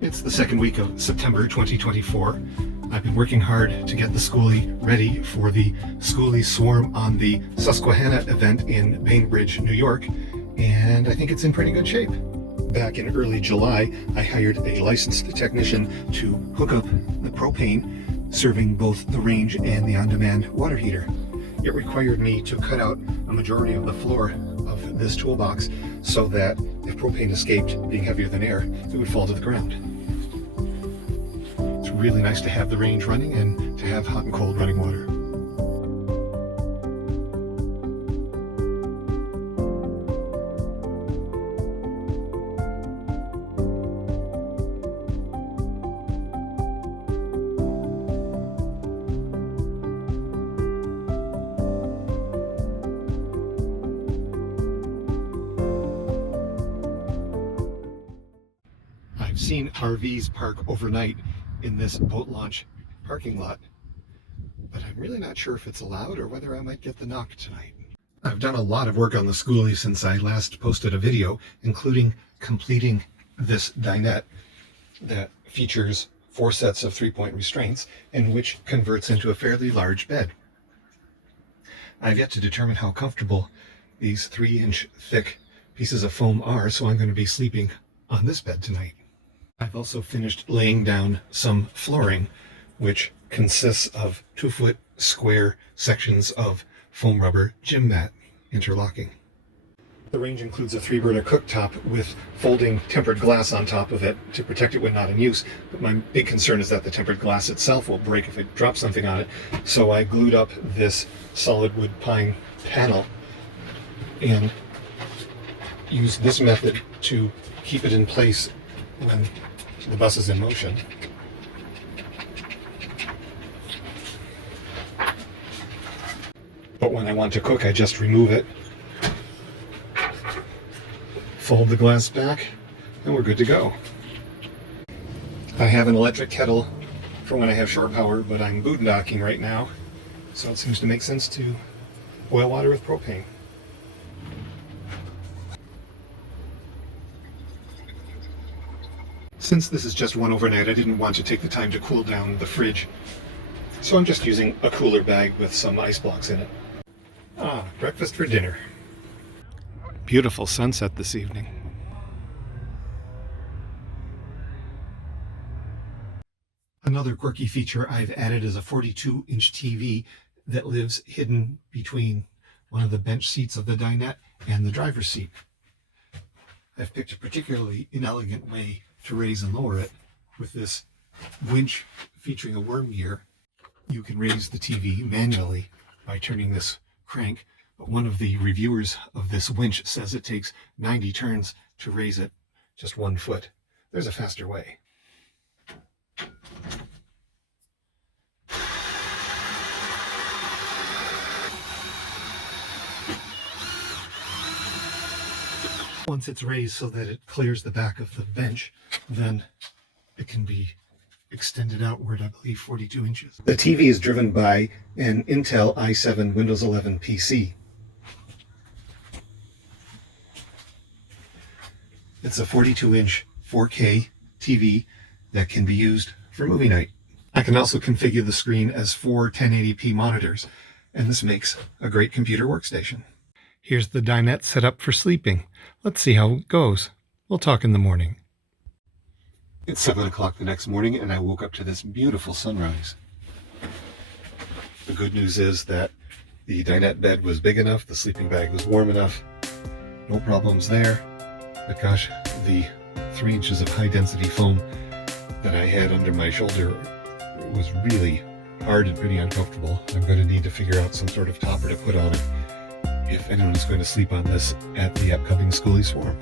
It's the second week of September 2024. I've been working hard to get the Skoolie ready for the Skoolie Swarm on the Susquehanna event in Bainbridge, New York, and I think it's in pretty good shape. Back in early July, I hired a licensed technician to hook up the propane, serving both the range and the on-demand water heater. It required me to cut out a majority of the floor of this toolbox so that if propane escaped, being heavier than air, it would fall to the ground. It's really nice to have the range running and to have hot and cold running water. I've seen RVs park overnight in this boat launch parking lot, but I'm really not sure if it's allowed or whether I might get the knock tonight. I've done a lot of work on the Skoolie since I last posted a video, including completing this dinette that features 4 sets of 3-point restraints and which converts into a fairly large bed. I've yet to determine how comfortable these 3-inch thick pieces of foam are, so I'm going to be sleeping on this bed tonight. I've also finished laying down some flooring, which consists of 2-foot square sections of foam rubber gym mat interlocking. The range includes a 3-burner cooktop with folding tempered glass on top of it to protect it when not in use, but my big concern is that the tempered glass itself will break if it drops something on it, so I glued up this solid wood pine panel and used this method to keep it in place when the bus is in motion. But when I want to cook, I just remove it, fold the glass back, and we're good to go. I have an electric kettle for when I have shore power, but I'm boondocking right now, so it seems to make sense to boil water with propane. Since this is just one overnight, I didn't want to take the time to cool down the fridge, so I'm just using a cooler bag with some ice blocks in it. Breakfast for dinner. Beautiful sunset this evening. Another quirky feature I've added is a 42-inch TV that lives hidden between one of the bench seats of the dinette and the driver's seat. I've picked a particularly inelegant way to raise and lower it with this winch featuring a worm gear. You can raise the TV manually by turning this crank, but one of the reviewers of this winch says it takes 90 turns to raise it just 1 foot. There's a faster way. Once it's raised so that it clears the back of the bench, then it can be extended outward, I believe 42 inches. The TV is driven by an Intel i7 Windows 11 PC. It's a 42-inch 4K TV that can be used for movie night. I can also configure the screen as 4 1080p monitors, and this makes a great computer workstation. Here's the dinette set up for sleeping. Let's see how it goes. We'll talk in the morning. It's 7 o'clock the next morning, and I woke up to this beautiful sunrise. The good news is that the dinette bed was big enough, the sleeping bag was warm enough, no problems there. But gosh, the 3 inches of high-density foam that I had under my shoulder was really hard and pretty uncomfortable. I'm going to need to figure out some sort of topper to put on it if anyone is going to sleep on this at the upcoming Skoolie Swarm.